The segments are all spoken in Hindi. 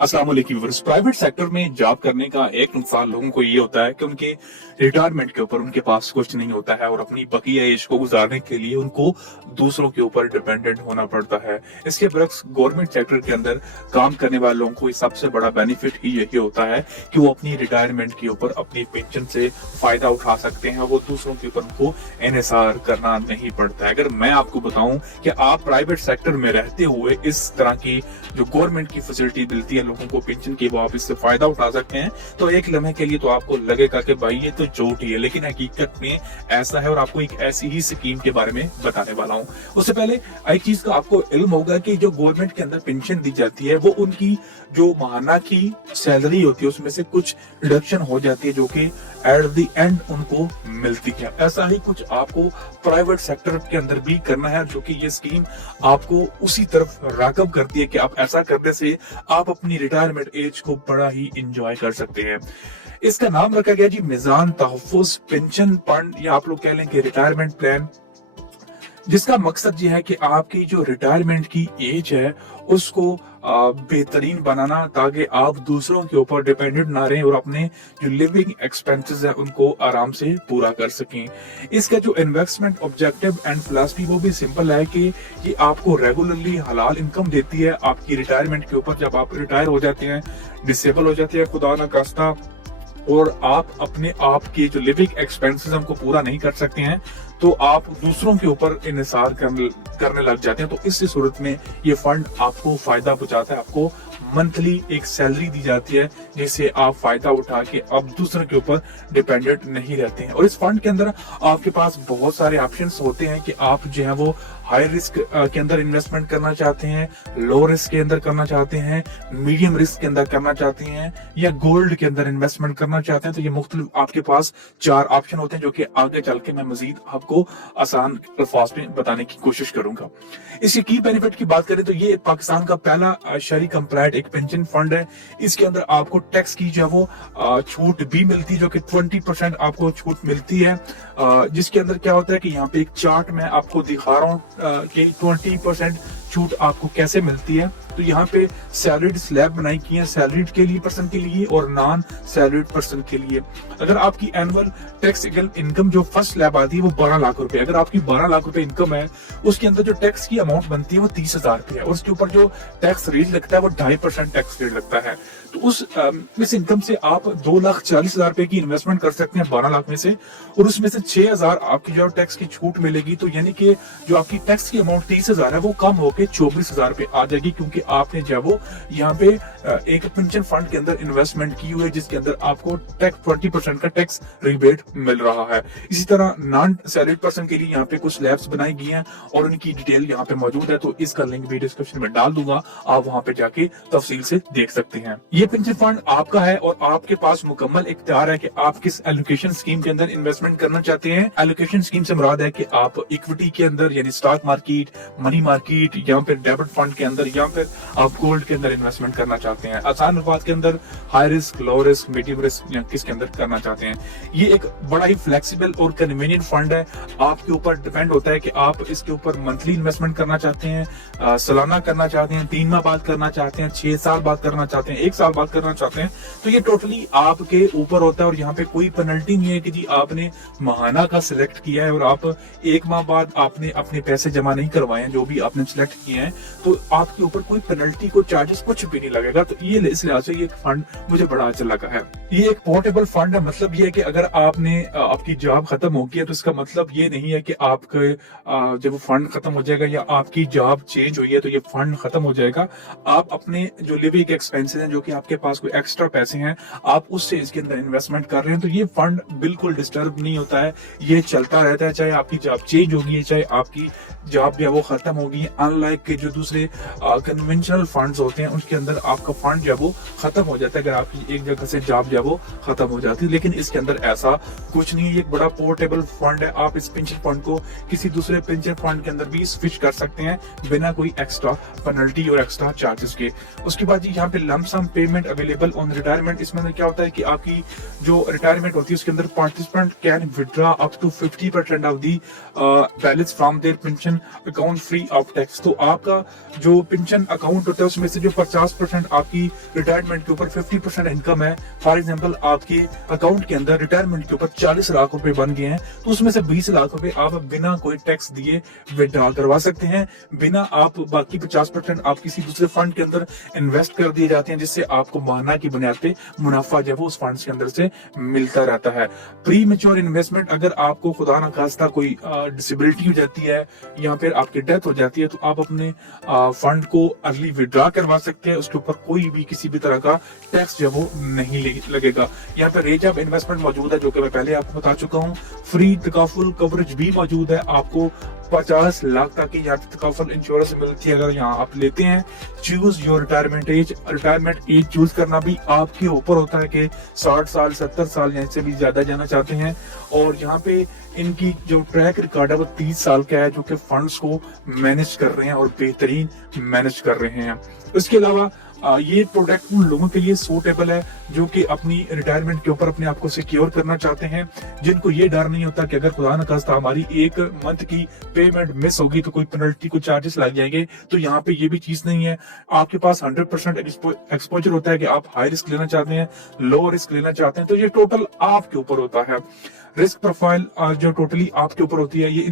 अस्सलाम वालेकुम व्यूअर्स। प्राइवेट सेक्टर में जॉब करने का एक नुकसान लोगों को ये होता है कि उनके रिटायरमेंट के ऊपर उनके पास कुछ नहीं होता है और अपनी बकिया एज को गुजारने के लिए उनको दूसरों के ऊपर डिपेंडेंट होना पड़ता है। इसके बरक्स गवर्नमेंट सेक्टर के अंदर काम करने वाले लोगों को सबसे बड़ा बेनिफिट ही यही होता है कि वो अपनी रिटायरमेंट के ऊपर अपनी पेंशन से फायदा उठा सकते हैं। वो दूसरों के ऊपर उनको एनएसआर करना नहीं पड़ता है। अगर मैं आपको बताऊं कि आप प्राइवेट सेक्टर में रहते हुए इस तरह की जो गवर्नमेंट की फैसिलिटी मिलती है लोगों को पेंशन की, वो आप इससे फायदा उठा सकते हैं, तो एक लम्हे के लिए तो आपको लगेगा कि भाई ये तो झूठ ही है, लेकिन हकीकत में ऐसा है। और आपको एक ऐसी ही स्कीम के बारे में बताने वाला हूं। उससे पहले एक चीज का आपको इल्म होगा कि जो गवर्नमेंट के अंदर पेंशन दी जाती है वो उनकी जो माहाना की सैलरी होती है उसमें से कुछ रिडक्शन हो जाती है जो कि एट द एंड उनको मिलती है। ऐसा ही कुछ आपको प्राइवेट सेक्टर के अंदर भी करना है, जो कि ये स्कीम आपको उसी तरफ रागब करती है कि आप ऐसा करने से आप अपनी रिटायरमेंट एज को बड़ा ही इंजॉय कर सकते हैं। इसका नाम रखा गया जी मिजान तहफ़्फ़ुज़ पेंशन फंड, या आप लोग कह लें कि रिटायरमेंट प्लान, जिसका मकसद ये है कि आपकी जो रिटायरमेंट की एज है उसको बेहतरीन बनाना, ताकि आप दूसरों के ऊपर डिपेंडेंट ना रहें और अपने जो लिविंग एक्सपेंसेस है उनको आराम से पूरा कर सकें। इसका जो इन्वेस्टमेंट ऑब्जेक्टिव एंड फिलॉसफी वो भी सिंपल है कि ये आपको रेगुलरली हलाल इनकम देती है आपकी रिटायरमेंट के ऊपर। जब आप रिटायर हो जाते हैं, डिसेबल हो जाते हैं खुदा न खास्ता, और आप अपने आप के जो लिविंग एक्सपेंसेस हमको पूरा नहीं कर सकते हैं, तो आप दूसरों के ऊपर इन्हिसार करने लग जाते हैं। तो इस सूरत में ये फंड आपको फायदा पहुंचाता है। आपको मंथली एक सैलरी दी जाती है जिससे आप फायदा उठा के अब दूसरों के ऊपर डिपेंडेंट नहीं रहते हैं। और इस फंड के अंदर आपके पास बहुत सारे ऑप्शंस होते हैं कि आप जो है वो हाई रिस्क के अंदर इन्वेस्टमेंट करना चाहते हैं, लो रिस्क के अंदर करना चाहते हैं, मीडियम रिस्क के अंदर करना चाहते हैं, या गोल्ड के अंदर इन्वेस्टमेंट करना चाहते हैं। तो ये मुख्तलिफ आपके पास 4 ऑप्शन होते हैं जो कि आगे चल के मैं मजीद आपको आसान अल्फाज में बताने की कोशिश करूंगा। इसके की बेनिफिट की बात करें तो ये पाकिस्तान का पहला शहरी कंप्लाइंट एक पेंशन फंड है। इसके अंदर आपको टैक्स की जो है वो छूट भी मिलती है, जो कि 20% आपको छूट मिलती है। जिसके अंदर क्या होता है कि यहाँ पे एक चार्ट में आपको दिखा रहा हूँ कि 20% छूट आपको कैसे मिलती है। तो यहाँ पे सैलरीड स्लैब बनाई की है सैलरीड के लिए पर्सन के लिए और नॉन सैलरीड पर्सन के लिए। अगर आपकी एनुअल टैक्स इनकम जो फर्स्ट स्लैब आती है वो 12 लाख रुपए, अगर आपकी 12 लाख रुपए इनकम है उसके अंदर जो टैक्स की अमाउंट बनती है वो 30,000 रुपए है, और उसके ऊपर जो टैक्स रेट लगता है वो 2.5% टैक्स रेट लगता है। तो इस इनकम से आप 2,40,000 रुपए की इन्वेस्टमेंट कर सकते हैं 12 लाख में से, और उसमें से 6,000 आपकी जो टैक्स की छूट मिलेगी। तो यानी कि जो आपकी टैक्स की अमाउंट 30,000 है वो कम होकर 24,000 रुपए आ जाएगी, क्योंकि आपने जो वो यहाँ पे एक पेंशन फंड के अंदर इन्वेस्टमेंट की हुई है जिसके अंदर आपको 20% का टैक्स रिबेट मिल रहा है। इसी तरह नॉन सैलरीड पर्सन के लिए यहाँ पे कुछ स्लैब्स बनाई गई हैं और उनकी डिटेल यहाँ पे मौजूद है, तो इसका लिंक भी डिस्क्रिप्शन में डाल दूंगा, आप वहां पे जाके तफसील से देख सकते हैं। ये पेंशन फंड आपका है और आपके पास मुकम्मल इख्तियार है कि आप किस एलोकेशन स्कीम के अंदर इन्वेस्टमेंट करना चाहते हैं। एलोकेशन स्कीम से मुराद है कि आप इक्विटी के अंदर यानी स्टॉक मार्केट, मनी मार्केट, या फिर डेबिट फंड के अंदर, या फिर आप गोल्ड के अंदर इन्वेस्टमेंट करना चाहते हैं। आसान अल्फाज के अंदर high risk, low risk, medium risk या किसके अंदर करना चाहते हैं। ये एक बड़ा ही फ्लेक्सिबल और कन्वीनियंट फंड है। आपके ऊपर डिपेंड होता है कि आप इसके ऊपर मंथली इन्वेस्टमेंट करना चाहते हैं, सालाना करना चाहते हैं, 3 माह बाद करना चाहते हैं, 6 साल बाद करना चाहते हैं, 1 साल बाद करना चाहते हैं। तो ये टोटली आपके ऊपर होता है और यहाँ पे कोई पेनल्टी नहीं है कि जी आपने माहाना का सिलेक्ट किया है और आप 1 माह बाद आपने अपने पैसे जमा नहीं करवाए हैं जो भी आपने सिलेक्ट किए हैं, तो आपके ऊपर कोई पेनल्टी को चार्जेस कुछ भी नहीं लगेगा। तो ये इस लिहाज से ये फंड मुझे बड़ा अच्छा लगा है। ये एक पोर्टेबल फंड है, मतलब ये है कि अगर आपने आपकी जॉब खत्म हो गई है तो इसका मतलब ये नहीं है कि आपके जब फंड खत्म हो जाएगा या आपकी जॉब चेंज हुई है तो ये फंड खत्म हो जाएगा। आप अपने जो लिविंग एक्सपेंसेस हैं, जो कि आपके पास कोई एक्स्ट्रा पैसे हैं, आप उससे इसके अंदर इन्वेस्टमेंट कर रहे हैं, तो ये फंड बिल्कुल डिस्टर्ब नहीं होता है, ये चलता रहता है। चाहे आपकी जॉब चेंज होगी है, चाहे आपकी जॉब जो है वो खत्म होगी है। अनलाइक के जो दूसरे कन्वेंशनल फंड्स होते हैं उसके अंदर आपका फंड जो है वो खत्म हो जाता है अगर आपकी एक जगह से जॉब जो है वो खत्म हो जाती है, लेकिन इसके अंदर ऐसा कुछ नहीं है। एक बड़ा पोर्टेबल फंड है, आप इस पेंशन फंड को किसी दूसरे पेंशन फंड के अंदर भी स्विच कर सकते हैं बिना कोई एक्स्ट्रा पेनल्टी और एक्स्ट्रा चार्जेस के। उसके बाद यहाँ पे lump sum payment available on retirement. इसमें क्या होता है कि आपकी जो रिटायरमेंट होती है उसके अंदर participant can withdraw up to 50% of the balance from their pension account free of tax. तो आपका जो पेंशन अकाउंट होता है उसमें से जो 50% आपकी रिटायरमेंट के ऊपर 50% इनकम है, फॉर एग्जांपल आपके अकाउंट के अंदर रिटायरमेंट के ऊपर 40 लाख रुपए बन गए हैं, तो उसमें से 20 लाख रुपए आप बिना कोई टैक्स दिए विड्रॉ करवा सकते हैं, बिना आप बाकी 50% आप किसी दूसरे फंड के अंदर इन्वेस्ट कर दिए जाते हैं, जिससे आपको माहना की बुनियाद पे मुनाफा जब वो उस फंड के अंदर से मिलता रहता है। प्री मेच्योर इन्वेस्टमेंट, अगर आपको खुदा ना खास्ता कोई डिसेबिलिटी हो जाती है या फिर आपकी डेथ हो जाती है, तो आप अपने फंड को अर्ली विड्रॉ करवा सकते हैं, उसके ऊपर कोई भी किसी भी तरह का टैक्स जो वो नहीं लगेगा। यहाँ पे रेट ऑफ इन्वेस्टमेंट मौजूद है, जो कि मैं पहले आपको बता चुका हूँ। फ्री तकाफुल कवरेज भी मौजूद है, आपको 50 लाख तक की यहाँ पे तकाफुल इंश्योरेंस मिलती है अगर यहाँ आप लेते हैं। Choose your retirement age, retirement age choose करना भी आपके ऊपर होता है कि 60 साल 70 साल या इससे भी ज्यादा जाना चाहते हैं। और यहाँ पे इनकी जो ट्रैक रिकॉर्ड है वो 30 साल का है, जो कि फंड्स को मैनेज कर रहे हैं और बेहतरीन मैनेज कर रहे हैं। इसके अलावा ये प्रोडक्ट उन लोगों के लिए सूटेबल है जो कि अपनी रिटायरमेंट के ऊपर अपने आप को सिक्योर करना चाहते हैं, जिनको ये डर नहीं होता कि अगर खुदा न खास्ता हमारी एक मंथ की पेमेंट मिस होगी तो कोई पेनल्टी, कोई चार्जेस लग जाएंगे। तो यहाँ पे ये भी चीज नहीं है, आपके पास 100% एक्सपोजर होता है कि आप हाई रिस्क लेना चाहते हैं, लो रिस्क लेना चाहते हैं, तो ये टोटल आपके ऊपर होता है। रिस्क प्रोफाइल जो टोटली आपके ऊपर होती है, ये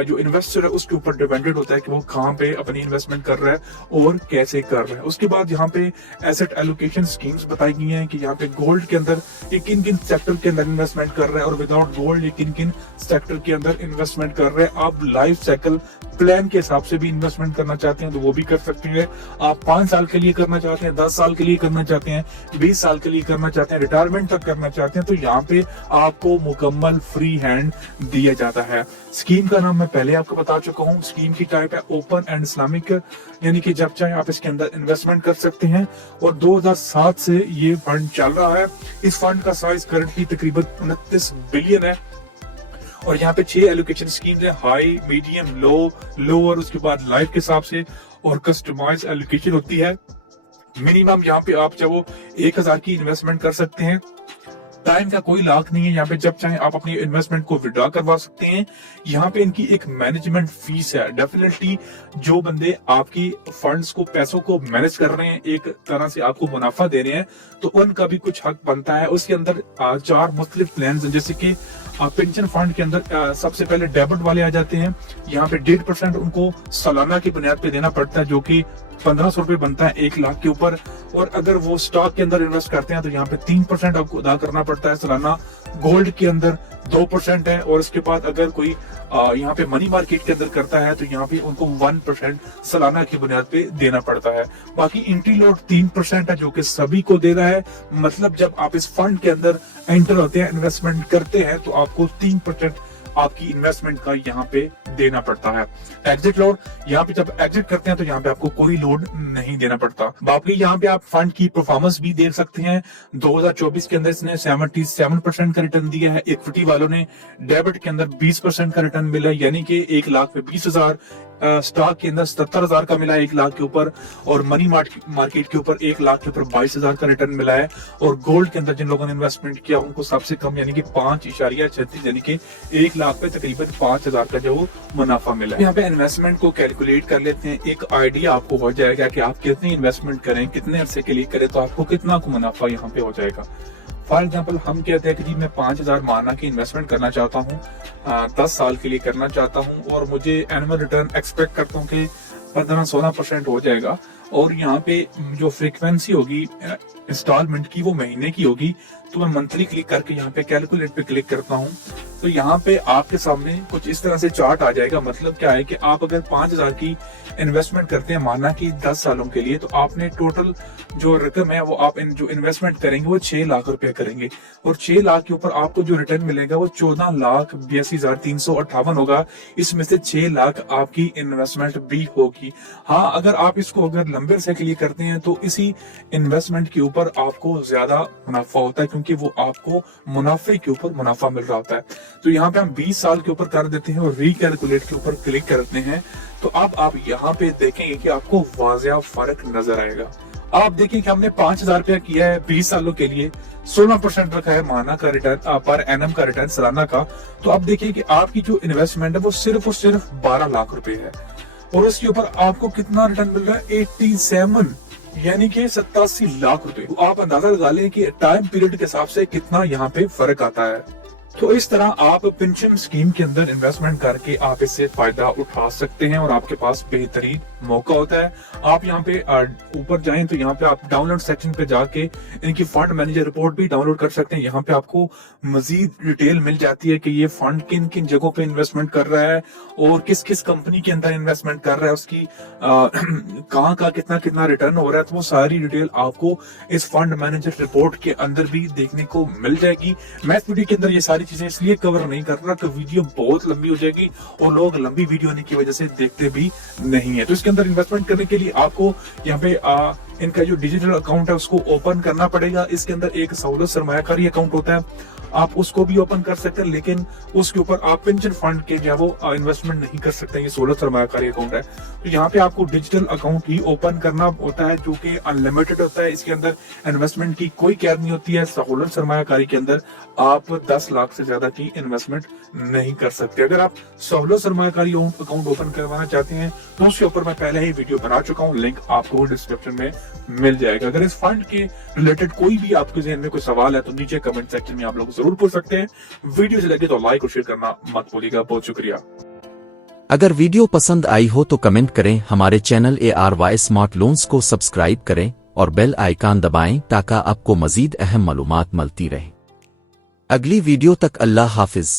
जो इन्वेस्टर है उसके ऊपर डिपेंडेंट होता है कि वो कहाँ पे अपनी इन्वेस्टमेंट कर रहा है और कैसे कर रहा है। उसके बाद यहाँ पे एसेट एलोकेशन स्कीम्स बताई गई हैं कि यहाँ पे गोल्ड के अंदर ये किन किन सेक्टर के अंदर इन्वेस्टमेंट कर रहा है और विदाउट गोल्ड ये किन किन सेक्टर के अंदर इन्वेस्टमेंट कर रहे हैं। आप लाइफ साइकिल प्लान के हिसाब से भी इन्वेस्टमेंट करना चाहते हैं तो वो भी कर सकते हैं। आप 5 साल के लिए करना चाहते हैं, 10 साल के लिए करना चाहते हैं, 20 साल के लिए करना चाहते हैं, रिटायरमेंट तक करना चाहते हैं, तो यहाँ पे आपको मुकम्मल फ्री हैंड दिया जाता है। स्कीम का नाम मैं पहले आपको बता चुका हूँ। स्कीम की टाइप है ओपन एंड इस्लामिक, यानी कि जब चाहे आप इसके अंदर इन्वेस्टमेंट कर सकते हैं। और 2007 से ये फंड चल रहा है। इस फंड का साइज करंटली तकरीबन 29 बिलियन है और यहाँ पे 6 एलोकेशन स्कीम्स है, हाई, मीडियम, लो और उसके बाद लाइफ के हिसाब से और कस्टमाइज एलोकेशन होती है। मिनिमम यहाँ पे आप जब वो 1000 की इन्वेस्टमेंट कर सकते हैं। टाइम का कोई लाख नहीं है, यहाँ पे जब चाहे आप अपनी इन्वेस्टमेंट को विड्रॉ करवा सकते हैं। यहाँ पे इनकी एक मैनेजमेंट फीस है। डेफिनेटली जो बंदे आपकी फंड्स को, पैसों को मैनेज कर रहे हैं, एक तरह से आपको मुनाफा दे रहे हैं, तो उनका भी कुछ हक बनता है। उसके अंदर 4 मुख्तलिफ प्लान, जैसे कि पेंशन फंड के अंदर सबसे पहले डेबिट वाले आ जाते हैं। यहाँ पे 1.5% उनको सालाना की बुनियाद पे देना पड़ता है, जो कि 1500 रुपए बनता है 1 लाख के ऊपर। और अगर वो स्टॉक के अंदर इन्वेस्ट करते हैं तो यहाँ पे 3% आपको अदा करना पड़ता है सालाना। गोल्ड के अंदर 2% है और इसके बाद अगर कोई यहाँ पे मनी मार्केट के अंदर करता है तो यहाँ पे उनको 1% सालाना की बुनियाद पे देना पड़ता है। बाकी एंट्री लोड 3% है जो कि सभी को देना है। मतलब जब आप इस फंड के अंदर एंटर होते हैं, इन्वेस्टमेंट करते हैं, तो आपको 3% आपकी इन्वेस्टमेंट का यहाँ पे देना पड़ता है। एग्जिट लोड, यहाँ पे जब एग्जिट करते हैं तो यहाँ पे आपको कोई लोड नहीं देना पड़ता। बाकी यहाँ पे आप फंड की परफॉर्मेंस भी देख सकते हैं। 2024 के अंदर इसने 77% का रिटर्न दिया है। इक्विटी वालों ने डेबिट के अंदर 20% का रिटर्न मिला, यानी कि 1,20,000। स्टॉक के अंदर 77,000 का मिला 1 लाख के ऊपर, और मनी मार्केट के ऊपर 1 लाख के ऊपर 22,000 का रिटर्न मिला है। और गोल्ड के अंदर जिन लोगों ने इन्वेस्टमेंट किया उनको सबसे कम यानी कि 5.36 यानी कि 1 लाख पे तकरीबन 5,000 का जो मुनाफा मिला है। यहाँ पे इन्वेस्टमेंट को कैलकुलेट कर लेते हैं, एक आइडिया आपको हो जाएगा कि आप कितनी इन्वेस्टमेंट करें, कितने अरसे के लिए करें तो आपको कितना मुनाफा यहाँ पे हो जाएगा। फॉर एग्जाम्पल हम कहते हैं कि जी मैं 5,000 माना की इन्वेस्टमेंट करना चाहता हूँ, 10 साल के लिए करना चाहता हूँ और मुझे एनुअल रिटर्न एक्सपेक्ट करता हूँ कि 15-16% हो जाएगा। और यहाँ पे जो फ्रीक्वेंसी होगी इंस्टॉलमेंट की वो महीने की होगी, तो मैं मंथली क्लिक करके यहाँ पे कैलकुलेट पे क्लिक करता हूँ तो यहाँ पे आपके सामने कुछ इस तरह से चार्ट आ जाएगा। मतलब क्या है कि आप अगर 5,000 की इन्वेस्टमेंट करते हैं माना कि 10 सालों के लिए, तो आपने टोटल जो रकम है वो आप जो इन्वेस्टमेंट करेंगे वो 6 लाख रुपए करेंगे और 6 लाख के ऊपर आपको जो रिटर्न मिलेगा वो 14,82,358 होगा। इसमें से 6 लाख आपकी इन्वेस्टमेंट भी होगी। हाँ, अगर आप इसको अगर लंबे अरसे के लिए करते हैं तो इसी इन्वेस्टमेंट के ऊपर आपको ज्यादा मुनाफा होता है, क्योंकि वो आपको मुनाफे के ऊपर मुनाफा मिल रहा होता है। तो यहाँ पे हम 20 साल के ऊपर कर देते हैं और रिकैलकुलेट के ऊपर क्लिक करते हैं, तो अब आप यहाँ पे देखेंगे कि आपको वाज़िया फर्क नजर आएगा। आप देखिए कि हमने 5,000 रुपया किया है 20 सालों के लिए, 16% रखा है माना का रिटर्न पर एनम का रिटर्न सालाना का। तो आप देखिए कि आपकी जो इन्वेस्टमेंट है वो सिर्फ और सिर्फ 12 लाख रुपए है। और उसके ऊपर आपको कितना रिटर्न मिल रहा है, 87, यानी कि 87 लाख रुपए। तो आप अंदाजा लगा लें कि टाइम पीरियड के हिसाब से कितना यहाँ पे फर्क आता है। तो इस तरह आप पेंशन स्कीम के अंदर इन्वेस्टमेंट करके आप इससे फायदा उठा सकते हैं और आपके पास बेहतरीन मौका होता है। आप यहाँ पे ऊपर जाएं तो यहाँ पे आप डाउनलोड सेक्शन पे जाके इनकी फंड मैनेजर रिपोर्ट भी डाउनलोड कर सकते हैं। यहाँ पे आपको मजीद डिटेल मिल जाती है कि ये फंड किन किन जगहों पे इन्वेस्टमेंट कर रहा है और किस किस कंपनी के अंदर इन्वेस्टमेंट कर रहा है, उसकी कहाँ का कितना कितना रिटर्न हो रहा है। तो वो सारी डिटेल आपको इस फंड मैनेजर रिपोर्ट के अंदर भी देखने को मिल जाएगी। मैं इस वीडियो के अंदर ये सारी चीजें इसलिए कवर नहीं कर रहा कि वीडियो बहुत लंबी हो जाएगी और लोग लंबी वीडियो होने की वजह से देखते भी नहीं है। तो इसके अंदर इन्वेस्टमेंट करने के लिए आपको यहाँ पे इनका जो डिजिटल अकाउंट है उसको ओपन करना पड़ेगा। इसके अंदर एक सहूलत सरमायाकारी अकाउंट होता है, आप उसको भी ओपन कर सकते हैं, लेकिन उसके ऊपर आप पेंशन फंड के जो वो इन्वेस्टमेंट नहीं कर सकते। ये सहूलत सरमायाकारी अकाउंट है, तो यहाँ पे आपको डिजिटल अकाउंट ही ओपन करना होता है जो कि अनलिमिटेड होता है। इसके अंदर इन्वेस्टमेंट की कोई कैद नहीं होती है। सहूलत सरमायाकारी के अंदर आप 10 लाख से ज्यादा की इन्वेस्टमेंट नहीं कर सकते। अगर आप सहूलत सरमायाकारी अकाउंट ओपन करवाना चाहते हैं तो उसके ऊपर मैं पहले ही वीडियो बना चुका हूँ, लिंक आपको डिस्क्रिप्शन में मिल जाएगा। अगर इस फंड के रिलेटेड कोई भी आपके जहन में कोई सवाल है तो नीचे कमेंट सेक्शन में आप लोग जरूर पूछ सकते हैं। वीडियो से लगे तो लाइक और शेयर करना मत भूलिएगा। बहुत शुक्रिया। अगर वीडियो पसंद आई हो तो कमेंट करें, हमारे चैनल ARY स्मार्ट लोन्स को सब्सक्राइब करें और बेल आइकन दबाएं ताकि आपको मजीद अहम मालूमात मिलती रहे। अगली वीडियो तक अल्लाह हाफिज।